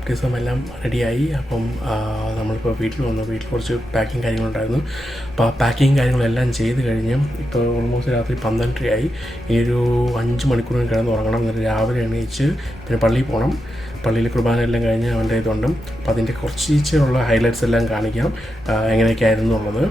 Baptism എല്ലാം റെഡിയായി. അപ്പം നമ്മളിപ്പോൾ വീട്ടിൽ വന്നു. വീട്ടിൽ കുറച്ച് പാക്കിങ് കാര്യങ്ങളുണ്ടായിരുന്നു. അപ്പോൾ ആ പാക്കിങ് കാര്യങ്ങളെല്ലാം ചെയ്ത് കഴിഞ്ഞ് ഇപ്പോൾ ഓൾമോസ്റ്റ് രാത്രി 12:30 ഇനി ഒരു 5 മണിക്കൂർ കിടന്ന് ഉറങ്ങണം. എന്നിട്ട് രാവിലെ എണീച്ച് പിന്നെ പള്ളിയിൽ പോകണം. പള്ളിയിൽ കുർബാന എല്ലാം കഴിഞ്ഞ് അവൻ്റെ ഇതുണ്ട്. അപ്പോൾ അതിൻ്റെ കുറച്ചുള്ള ഹൈലൈറ്റ്സ് എല്ലാം കാണിക്കാം എങ്ങനെയൊക്കെ ആയിരുന്നു എന്നുള്ളത്.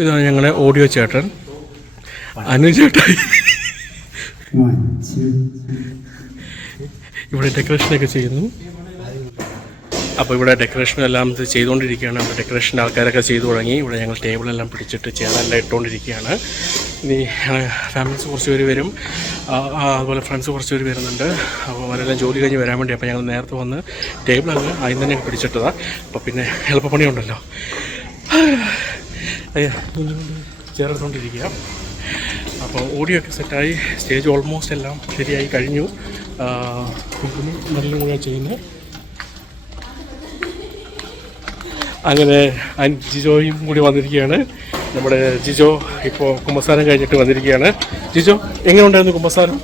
ഇതാണ് ഞങ്ങളുടെ ഓഡിയോ ചേട്ടൻ അനു ചേട്ടായി. ഇവിടെ ഡെക്കറേഷനൊക്കെ ചെയ്യുന്നു. അപ്പോൾ ഇവിടെ ഡെക്കറേഷനെല്ലാം ചെയ്തുകൊണ്ടിരിക്കുകയാണ്. അപ്പോൾ ഡെക്കറേഷൻ്റെ ആൾക്കാരൊക്കെ ചെയ്തു തുടങ്ങി. ഇവിടെ ഞങ്ങൾ ടേബിളെല്ലാം പിടിച്ചിട്ട് ചെയറെല്ലാം ഇട്ടുകൊണ്ടിരിക്കുകയാണ്. ഇനി ഫാമിലീസ് കുറച്ച് പേര് വരും, അതുപോലെ ഫ്രണ്ട്സ് കുറച്ച് പേര് വരുന്നുണ്ട്. അപ്പോൾ അവരെല്ലാം ജോലി കഴിഞ്ഞ് വരാൻ വേണ്ടി അപ്പോൾ ഞങ്ങൾ നേരത്തെ വന്ന് ടേബിളങ്ങ് ആദ്യം തന്നെ പിടിച്ചിട്ടതാണ്. അപ്പോൾ പിന്നെ എളുപ്പപ്പണിയുണ്ടല്ലോ. ചേർത്തുകൊണ്ടിരിക്കുക. അപ്പോൾ ഓഡിയോ ഒക്കെ സെറ്റായി. സ്റ്റേജ് ഓൾമോസ്റ്റ് എല്ലാം ശരിയായി കഴിഞ്ഞു. നല്ല കൂടെ ചെയ്യുന്നു. അങ്ങനെ ജിജോയും കൂടി വന്നിരിക്കുകയാണ്. നമ്മുടെ ജിജോ ഇപ്പോൾ കുമ്പസാരം കഴിഞ്ഞിട്ട് വന്നിരിക്കുകയാണ്. ജിജോ എങ്ങനെ ഉണ്ടായിരുന്നു കുമ്പസാരം?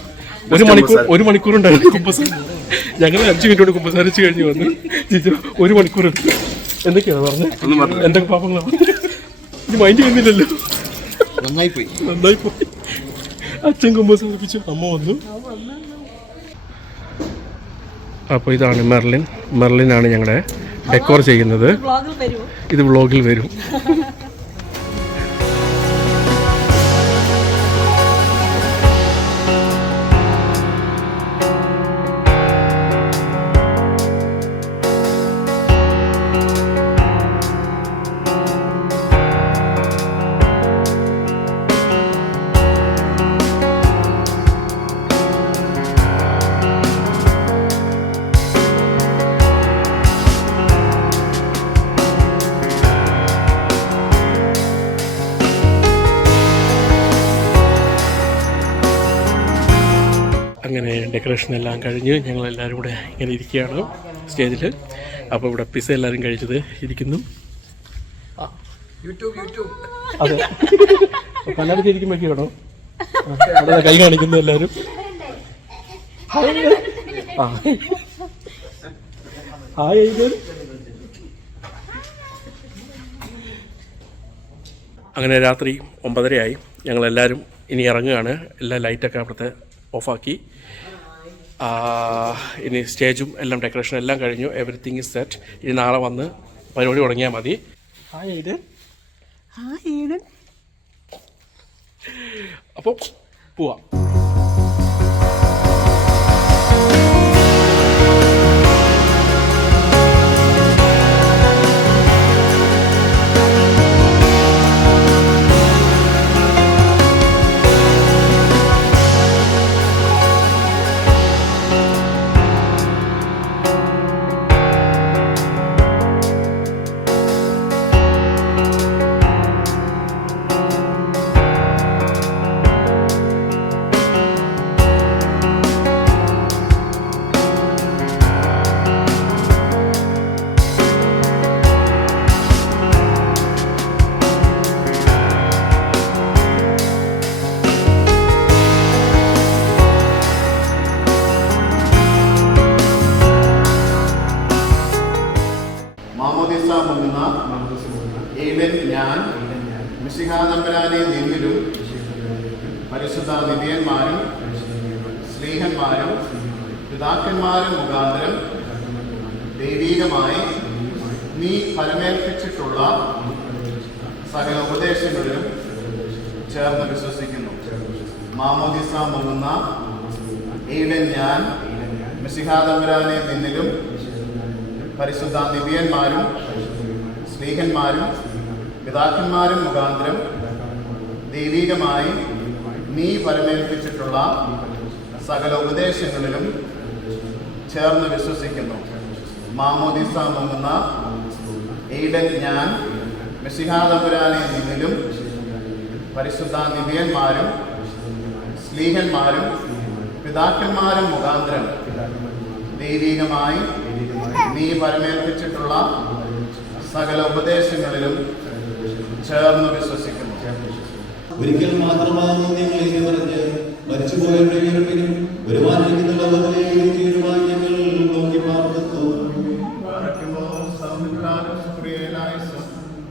ഒരു മണിക്കൂറുണ്ടായിരുന്നു കുമ്പസാരം. ഞങ്ങൾ 5 മിനിറ്റ് കൊണ്ട് കുമ്പസാരിച്ച് കഴിഞ്ഞ് വന്നു. ജിജോ 1 മണിക്കൂർ എടുത്തു. എന്തൊക്കെയാണ് പറഞ്ഞത്? എന്തൊക്കെ പാപങ്ങളാണ്? ഇത് മൈൻഡ് ചെയ്യുന്നില്ലല്ലോ. നന്നായി പോയി. അച്ഛൻ കുമ്പസാരിപ്പിച്ചു, അമ്മ വന്നു. അപ്പോൾ ഇതാണ് മെർലിനാണ് ഞങ്ങളുടെ ഡെക്കോർ ചെയ്യുന്നത്. ഇത് വ്ളോഗിൽ വരും. അങ്ങനെ ഡെക്കറേഷൻ എല്ലാം കഴിഞ്ഞ് ഞങ്ങളെല്ലാവരും കൂടെ ഇങ്ങനെ ഇരിക്കുകയാണ് സ്റ്റേജിൽ. അപ്പോൾ ഇവിടെ പിസ്സ എല്ലാവരും കഴിച്ചത് ഇരിക്കുന്നു. അതെ, പലരും ശരിക്കും വെക്കണോ? അവിടെ കൈ കാണിക്കുന്നു എല്ലാവരും. അങ്ങനെ രാത്രി 9:30 ഞങ്ങളെല്ലാവരും ഇനി ഇറങ്ങുകയാണ്. എല്ലാ ലൈറ്റൊക്കെ അവിടുത്തെ ഓഫാക്കി. ഇനി സ്റ്റേജും എല്ലാം ഡെക്കറേഷൻ എല്ലാം കഴിഞ്ഞു. Everything is set. ഇനി നാളെ വന്ന് പരിപാടി തുടങ്ങിയാൽ മതി. അപ്പോൾ പോവാം. ഞാൻ മിശിഹാതമ്പുരാനെ നിന്നിലും പരിശുദ്ധ നിബിയന്മാരും സ്ലീഹന്മാരും പിതാക്കന്മാരും മുഖാന്തരം ദൈവീകമായി നീ ഫലമേൽപ്പിച്ചിട്ടുള്ള സകല ഉപദേശങ്ങളിലും ചേർന്ന് വിശ്വസിക്കുന്നു. മാമോദിസ മുങ്ങുന്ന ഈവൻ ഞാൻ മിശിഹാതമ്പുരാനെ നിന്നിലും പരിശുദ്ധ നിബിയന്മാരും സ്ലീഹന്മാരും പിതാക്കന്മാരും മുഖാന്തരം ദൈവീകമായി നീ പരമേൽപ്പിച്ചിട്ടുള്ള സകല ഉപദേശങ്ങളിലും ചേർന്ന് വിശ്വസിക്കുന്നു. മാമോദിസ മുങ്ങുന്ന എയ്ഡൻ ഞാൻ മിശിഹാ തമ്പുരാനെ നിന്നിലും പരിശുദ്ധ നിധിയന്മാരും സ്ലീഹന്മാരും പിതാക്കന്മാരും മുഖാന്തരം ദൈവികമായി നീ പരമേൽപ്പിച്ചിട്ടുള്ള സകല ഉപദേശങ്ങളിലും ചേർന്ന് വിശ്വസിക്കുന്നു. ഒരിക്കൽ മാത്രമാണ് ഞങ്ങളെ പറഞ്ഞ് മരിച്ചുപോയവരുടെ ഉയർപ്പിനും വരുവാനിരിക്കുന്ന ലോകത്തിലേക്ക് തീരുമാനം ഞങ്ങൾ നോക്കി പാർക്കുന്നു.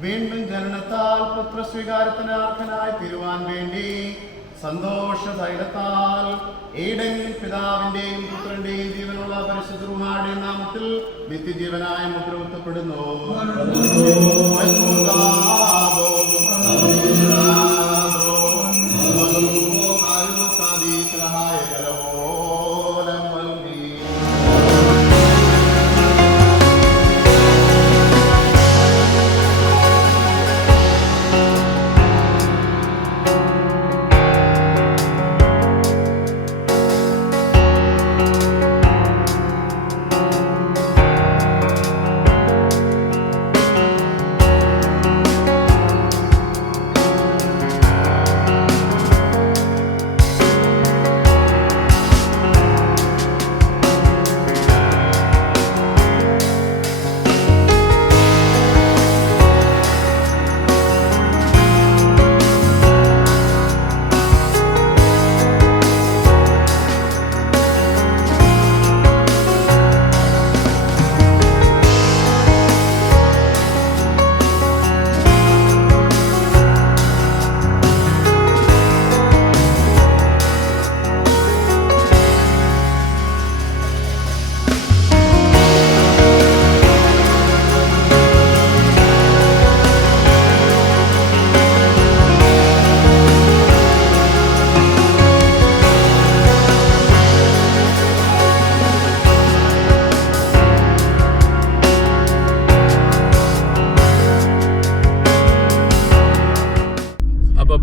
വീണ്ടും ജനനത്താൽ പുത്രസ്വീകാരത്തിന് അർഹനായി തീരുവാൻ വേണ്ടി സന്തോഷധൈര്യത്താൽ ഏടെങ്കിലും പിതാവിന്റെയും പുത്രന്റെയും ജീവനുള്ള പരിശുദ്ധ റൂഹായുടെയും നാമത്തിൽ നിത്യജീവനായ മുദ്ര കുത്തപ്പെടുന്നു.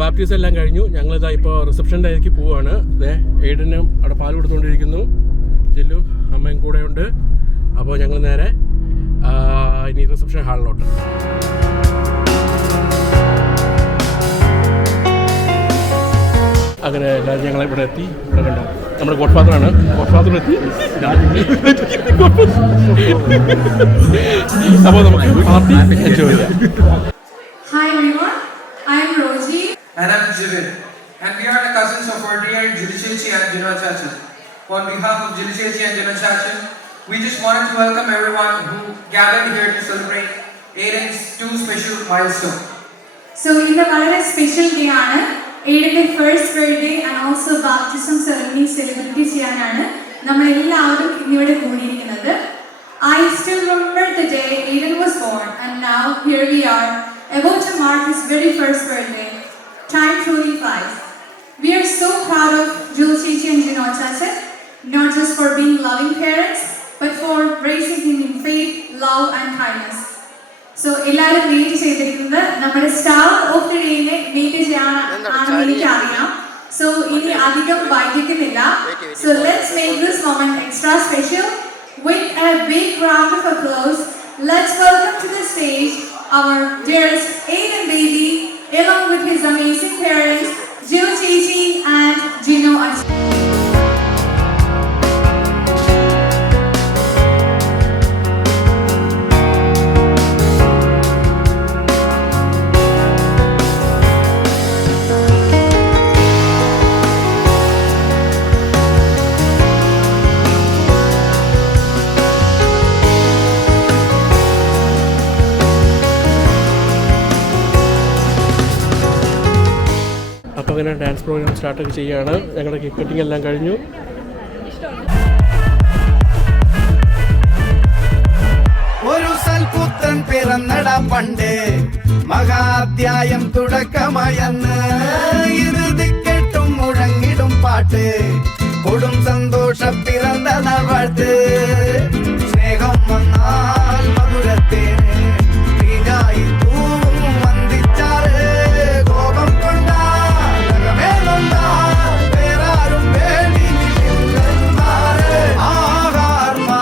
ബാപ്റ്റിസം എല്ലാം കഴിഞ്ഞു. ഞങ്ങളിതാ ഇപ്പോൾ റിസപ്ഷൻ്റെ അതിലേക്ക് പോവുകയാണ്. എയ്ഡനും അവിടെ പാൽ കൊടുത്തുകൊണ്ടിരിക്കുന്നു. ജില്ലു അമ്മയും കൂടെയുണ്ട്. അപ്പോൾ ഞങ്ങൾ നേരെ ഇനി റിസപ്ഷൻ ഹാളിലോട്ട്. അങ്ങനെ എല്ലാവരും ഞങ്ങൾ ഇവിടെ എത്തി. ഇവിടെ കണ്ടോ നമ്മുടെ ഗോഡ്ഫാദറാണ്. ഗോഡ്ഫാദർ എത്തി. അപ്പോൾ നമുക്ക് പാർട്ടി എൻജോയ് ചെയ്യാം. Hi everyone, I am Roji. And I'm Jivin. And we are the cousins of our dear Jilichechi and Jino Chachin. On behalf of Jilichechi and Jino Chachin, we just wanted to welcome everyone who gathered here to celebrate Aiden's 2 special milestones. So in the വളരെ special day ആണ് Aiden's first birthday and also baptism ceremony celebrate ചെയ്യാനാണ് നമ്മൾ എല്ലാവരും ഇവിടെ കൂടിയിരിക്കുന്നത്. I still remember the day Aiden was born and now here we are about to mark his very first birthday. Time truly flies. We are so proud of Jilichechi and Jino Chachin, not just for being loving parents, but for raising him in faith, love and kindness. So, എല്ലാവരും wait ചെയ്തിരിക്കുന്നത് നമ്മുടെ star of the ഡേയിനെ wait ചെയ്യാനാണെന്ന് എനിക്കറിയാം. So, ഇനി അധികം വൈകിക്കുന്നില്ല. So, let's make this moment extra special with a big round of applause. Let's welcome to the stage our dearest Aiden baby, along with his amazing parents, Jilichechi and Jino Chachin. അപ്പോൾ അങ്ങനെ dance programme സ്റ്റാർട്ടൊക്കെ ചെയ്യുകയാണ്. ഞങ്ങളുടെ cake cutting എല്ലാം കഴിഞ്ഞു. ഒരു സൽപുത്രൻ പിറന്നട പണ്ട് മഹാധ്യായം തുടക്കമായെന്ന് ഇരുതിക്കെട്ടും മുഴങ്ങിടും പാട്ട് കൊടും സന്തോഷ പിറന്ന നാൾ വാഴ്ത്ത് സ്നേഹം വന്നാൽ മധുരത്തേന് നീനായി തൂവും വന്ദിച്ചാറ് കോപം കൊണ്ടാൽ വേറാരും വേണ്ടി ആഹാർമാ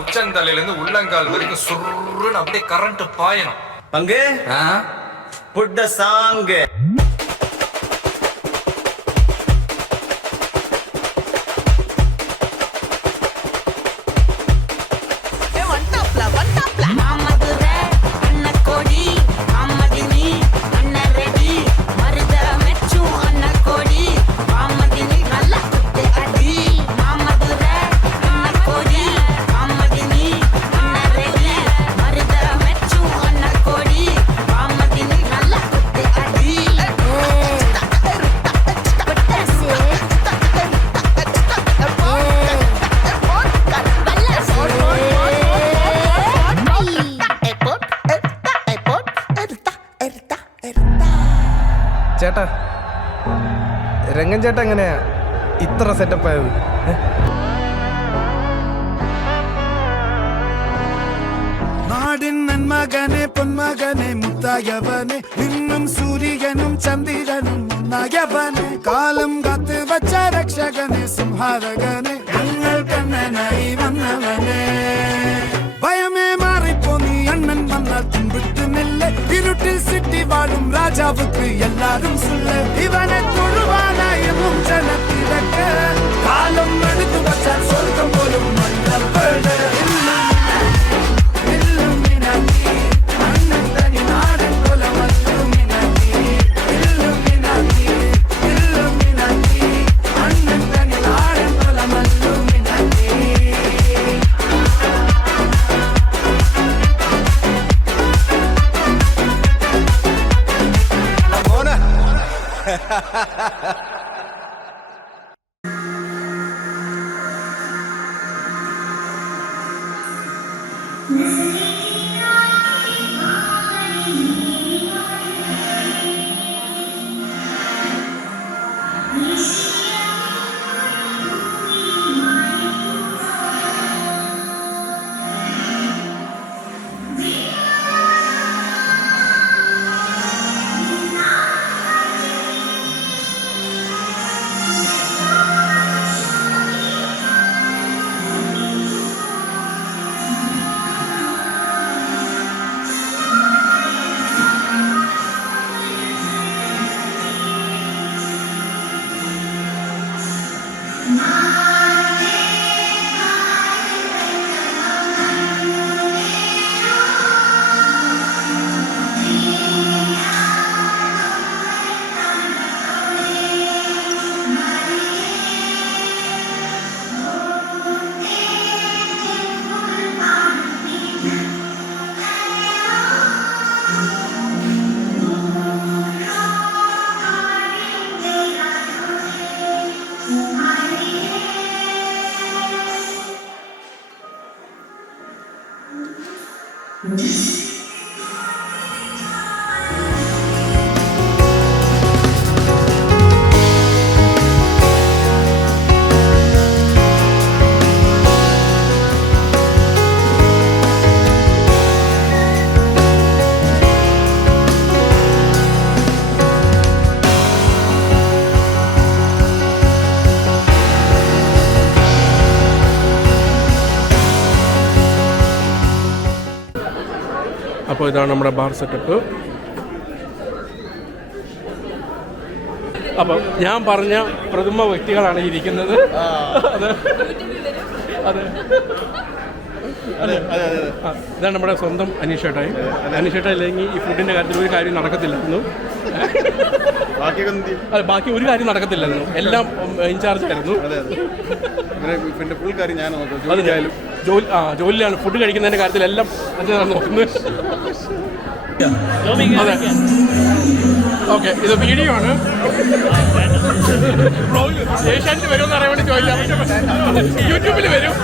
ഉച്ചന്തലയിലിருந்து ഉള്ളങ്കാൽ വரைக்கும் സുറുന്ന് அப்படியே കറണ്ട് പായണം. പങ്ക് put the song. ചേട്ടാ, രംഗൻ ചേട്ടാ എങ്ങനെയാ ഇത്ര സെറ്റപ്പ് ആയത്? നാടിൻ നന്മകനെ പൊന്മകനെ മുത്തായവനെ നിന്നും സൂര്യനും ചന്ദ്രനും ഒന്നായവനെ കാലം കാത്ത് വച്ച രക്ഷകനെ സംഹാരകനെ ഞങ്ങൾ കണ്ണനായി വന്നവനെ ഭയമേ മാറിപ്പോ നീ അണ്ണൻ വന്നാൽ തുമ്പിട്ടുന്നില്ല ഇരുട്ടിൽ സിറ്റി വാഴും രാജാവുക്ക് എല്ലാരും സുല്ല ഇവനെ തൊഴുവാനായും ജനത്തിരക്ക് കാലം എടുത്തു വച്ചാൽ സ്വർഗം പോലും മണ്ണപ്പേട് അപ്പോൾ ഇതാണ് നമ്മുടെ ബാർ സെറ്റപ്പ്. അപ്പം ഞാൻ പറഞ്ഞ പ്രഥമ വ്യക്തികളാണ് ഇരിക്കുന്നത്. ഇതാണ് നമ്മുടെ സ്വന്തം അനീഷേട്ടായി. അനീഷേട്ട ഇല്ലെങ്കിൽ ഈ ഫുഡിൻ്റെ കാര്യത്തിൽ ഒരു കാര്യം നടക്കത്തില്ലായിരുന്നു. ബാക്കി ഒരു കാര്യം നടക്കത്തില്ലായിരുന്നു. എല്ലാം ഇൻചാർജ് ആയിരുന്നു. ഫുൾ കാര്യം ഞാൻ ജോലിയാണ്. ഫുഡ് കഴിക്കുന്നതിൻ്റെ കാര്യത്തിൽ എല്ലാം മറ്റേതാണ് നോക്കുന്നത്. അതെ, ഓക്കെ. ഇത് വീഡിയോ ആണ്. ഏഷ്യാനെറ്റ് വരുമെന്ന് അറിയാൻ വേണ്ടി ചോദിക്കാം. യൂട്യൂബിൽ വരും.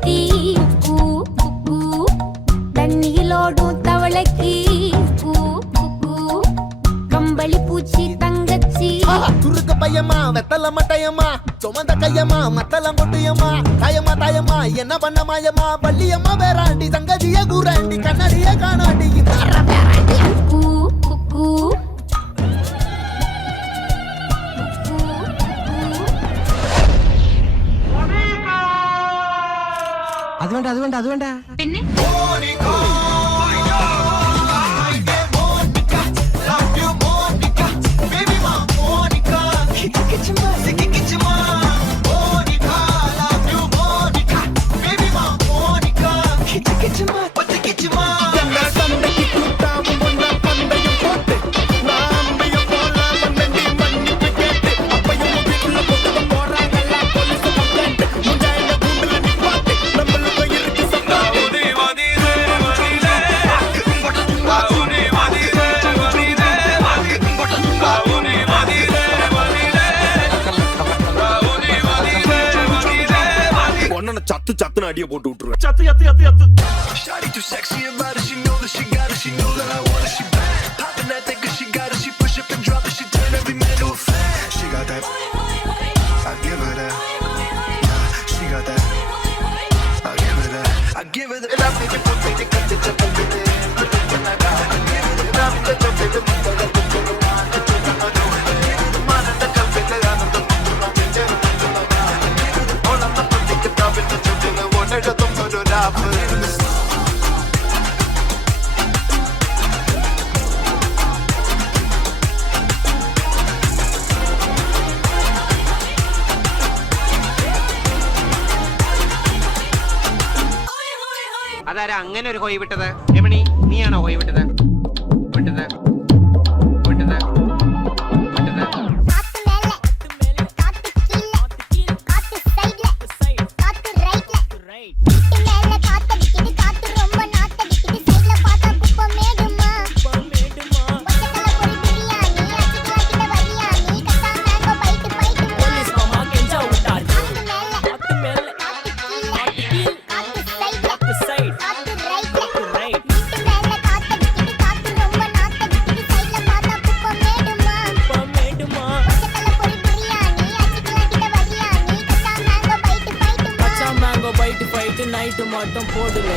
കുത്തി തണ്ണിയിലോടും തവളക്ക് കമ്പളി പൂച്ചി തങ്കച്ചി துருக்கு பையமா வெத்தல மட்டையம்மா சுமந்த கையம்மா மத்தலம் கொட்டியம்மா தாயம்மா தாயம்மா என்ன பண்ண மாயம்மா பள்ளியம்மா வேறாண்டி சங்கதிய கூறாண்டி கண்ணடிய காணாண்டி അത് വേണ്ട പിന്നെ சத்து அடிய போட்டு விட்டுருவேன் അതാരാ അങ്ങനെ ഒരു ഹോയ് വിട്ടത്? രമണി, നീയാണോ ഹോയ് വിട്ടത്? വിട്ടത് വിട്ടത് വിട്ടത് நைட்டு மட்டும் போடுங்க.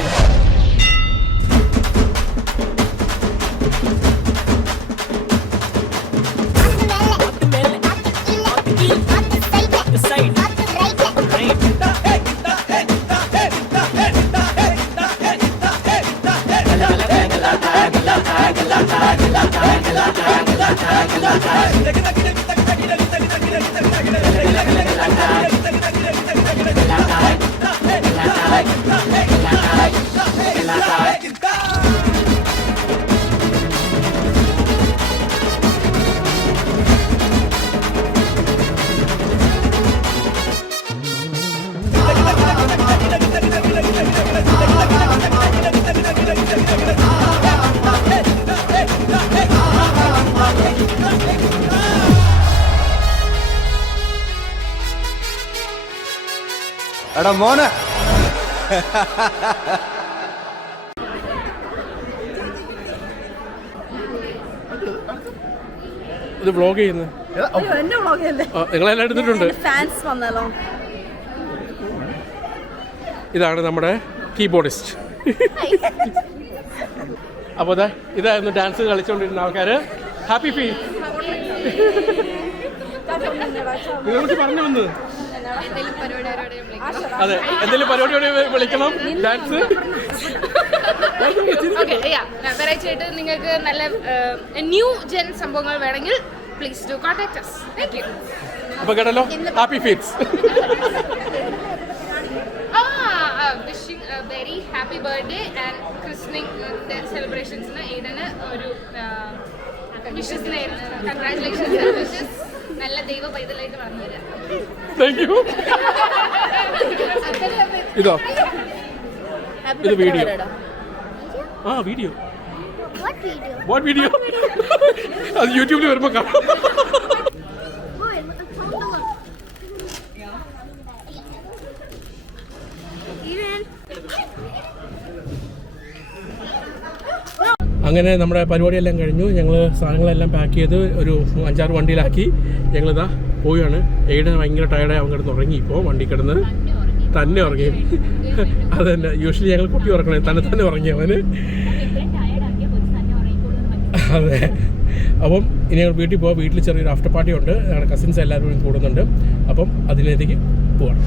എടാ മോനെ ഇത് വ്ളോഗ് ചെയ്യുന്നത് നിങ്ങളെല്ലാം എടുത്തിട്ടുണ്ട്. ഇതാണ് നമ്മുടെ കീബോർഡിസ്റ്റ്. അപ്പോൾ ഇതായിരുന്നു ഡാൻസ് കളിച്ചുകൊണ്ടിരുന്ന ആൾക്കാർ. ഹാപ്പി ഫീൽ നിങ്ങൾക്ക് പറഞ്ഞു വന്നത്. അതെ, എന്തെങ്കിലും പരിപാടിയോടെ വിളിക്കണം. ഡാൻസ് വെറൈറ്റി ആയിട്ട് നിങ്ങൾക്ക് നല്ല ന്യൂ ജെൻ സംഭവങ്ങൾ വേണമെങ്കിൽ please do contact us. Thank you. അപ്പോൾ കേട്ടല്ലോ, happy feels. Wishing a very happy birthday and Christmas സെലിബ്രേഷൻസിന് ഈഡന് ഒരു വിഷസ് കൺഗ്രാറ്റുലേഷൻസ്. നല്ല ദൈവ പൈതലായിട്ട് വളർന്നു വരാം. Thank you. ഇതോ ഇത് വീഡിയോ. Video what video? അത് യൂട്യൂബിൽ വരുമ്പോൾ കാണാം. ഇത് അങ്ങനെ നമ്മുടെ പരിപാടിയെല്ലാം കഴിഞ്ഞു. ഞങ്ങൾ സാധനങ്ങളെല്ലാം പാക്ക് ചെയ്ത് ഒരു 5-6 വണ്ടിയിലാക്കി ഞങ്ങളിതാ പോവുകയാണ്. എയ്ഡൻ ഭയങ്കര ടയർഡായി അവൻ കിടന്ന് ഉറങ്ങി. ഇപ്പോൾ വണ്ടി കിടന്ന് തന്നെ ഉറങ്ങി. അത് തന്നെ യൂഷ്വലി ഞങ്ങൾ കുട്ടി ഉറക്കണേ, തന്നെ ഉറങ്ങി അവന്. അതെ. അപ്പം ഇനി ഞങ്ങൾ വീട്ടിൽ പോകാം. വീട്ടിൽ ചെറിയൊരു ആഫ്റ്റർ പാർട്ടി ഉണ്ട്. ഞങ്ങളുടെ കസിൻസ് എല്ലാവരും കൂടുന്നുണ്ട്. അപ്പം അതിലേക്ക് പോവാം.